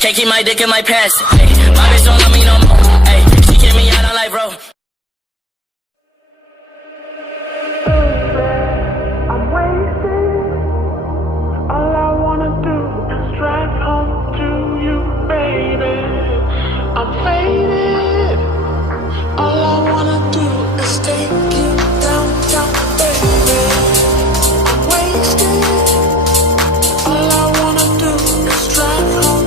Can't keep my dick in my pants. Ay, my bitch don't love me no more. Ay, she kick me out on life, bro. I'm wasted. All I wanna do is drive home to you, baby. I'm faded. All I wanna do is take you downtown, baby. I'm wasted. All I wanna do is drive home.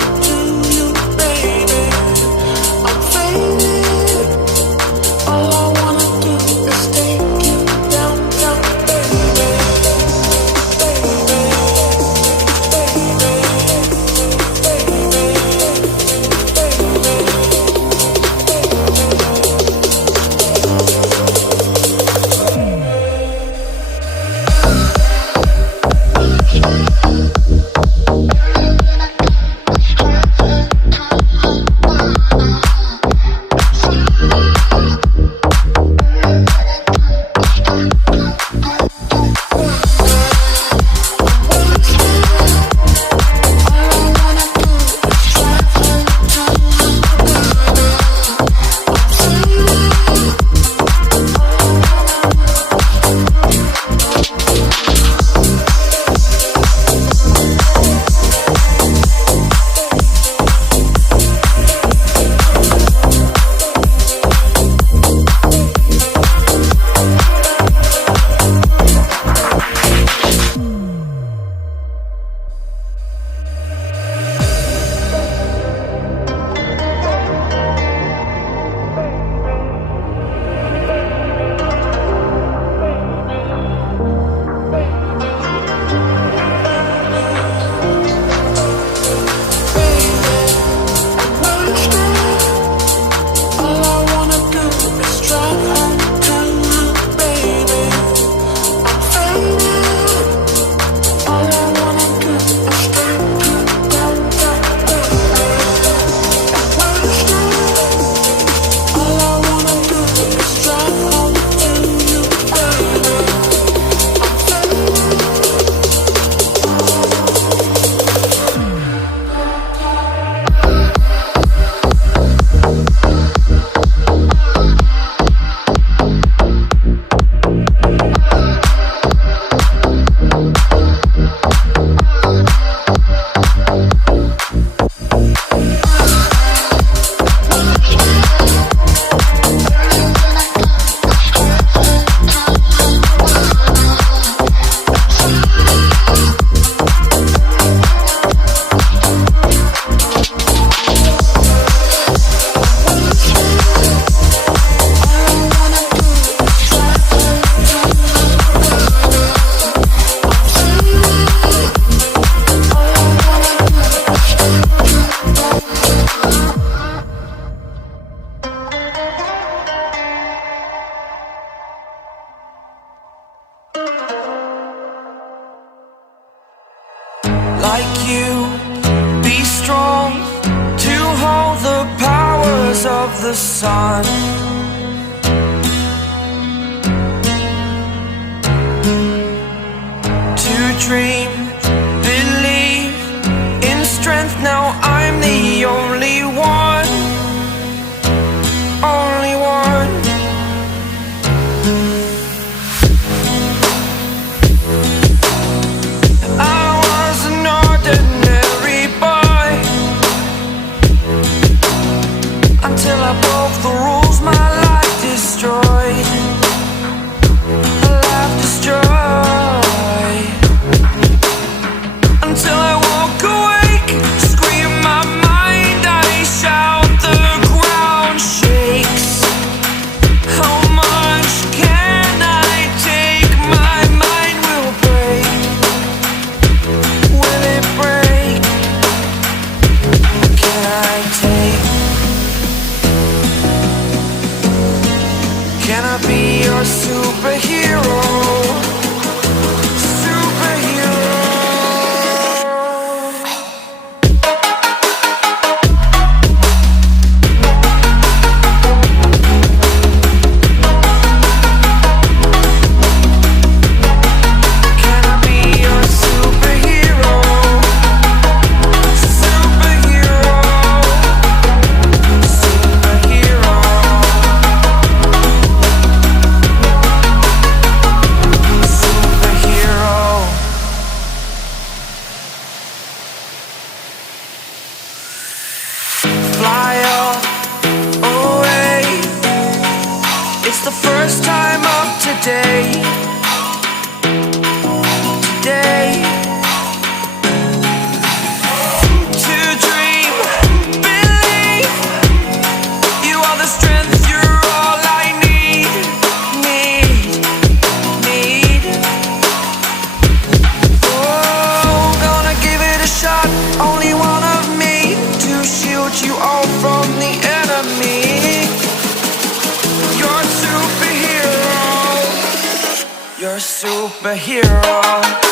Like you, be strong to hold the powers of the sun. To dream, believe in strength. Now I'm the only one, only one. Until I broke the rules, my life destroyed. A life destroyed. day. To dream, believe, you are the strength, you're all I need. Oh, gonna give it a shot, only one of me, to shield you all from the enemy. You're a superhero. You're a superhero.